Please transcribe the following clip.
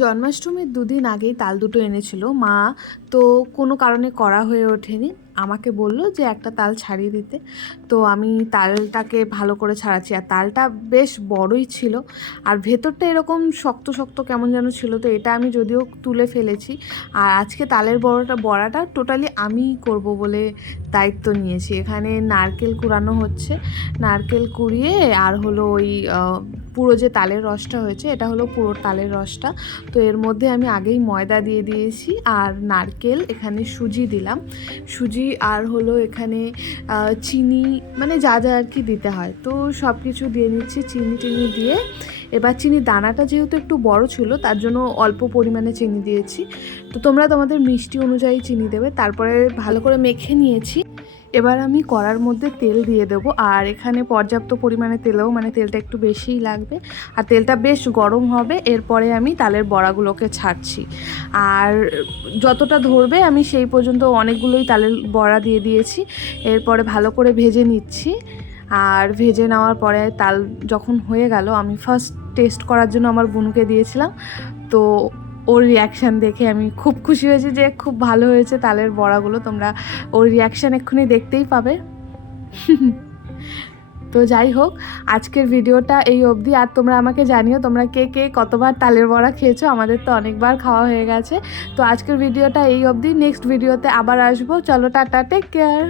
জন্মাষ্টমীর দুদিন আগেই তাল দুটো এনেছিল মা। তো কোনো কারণে করা হয়ে ওঠেনি। আমাকে বলল যে একটা তাল ছাড়িয়ে দিতে। তো আমি তালটাকে ভালো করে ছাড়াচ্ছি, আর তালটা বেশ বড়ই ছিল, আর ভেতরটা এরকম শক্ত শক্ত কেমন যেন ছিল। তো এটা আমি যদিও তুলে ফেলেছি, আর আজকে তালের বড়াটা টোটালি আমিই করব বলে দায়িত্ব নিয়েছি। এখানে নারকেল কুড়ানো হচ্ছে, নারকেল কুড়িয়ে আর হলো ওই পুরো যে তালের রসটা হয়েছে, এটা হলো পুরো তালের রসটা। তো এর মধ্যে আমি আগেই ময়দা দিয়ে দিয়েছি, আর নারকেল, এখানে সুজি দিলাম, সুজি আর হলো এখানে চিনি, মানে যা যা আর কি দিতে হয়। তো সব কিছু দিয়ে নিচ্ছি, চিনি টিনি দিয়ে। এবার চিনি দানাটা যেহেতু একটু বড় ছিল, তার জন্য অল্প পরিমাণে চিনি দিয়েছি। তো তোমরা তোমাদের মিষ্টি অনুযায়ী চিনি দেবে। তারপরে ভালো করে মেখে নিয়েছি। এবার আমি কড়ার মধ্যে তেল দিয়ে দেবো, আর এখানে পর্যাপ্ত পরিমাণে তেলও, মানে তেলটা একটু বেশিই লাগবে, আর তেলটা বেশ গরম হবে। এরপরে আমি তালের বড়াগুলোকে ছাড়ছি, আর যতটা ধরবে আমি সেই পর্যন্ত অনেকগুলোই তালের বড়া দিয়ে দিয়েছি। এরপরে ভালো করে ভেজে নিচ্ছি, আর ভেজে নেওয়ার পরে তাল যখন হয়ে গেল, আমি ফার্স্ট টেস্ট করার জন্য আমার বোনকে দিয়েছিলাম। তো ওর রিয়াকশান দেখে আমি খুব খুশি হয়েছি যে খুব ভালো হয়েছে তালের বড়াগুলো। তোমরা ওর রিয়াকশান এক্ষুনি দেখতেই পাবে। তো যাই হোক, আজকের ভিডিওটা এই অবধি। আর তোমরা আমাকে জানিও তোমরা কে কে কতবার তালের বড়া খেয়েছো। আমাদের তো অনেকবার খাওয়া হয়ে গেছে। তো আজকের ভিডিওটা এই অবধি, নেক্সট ভিডিওতে আবার আসবো। চলো, টাটা, টেক কেয়ার।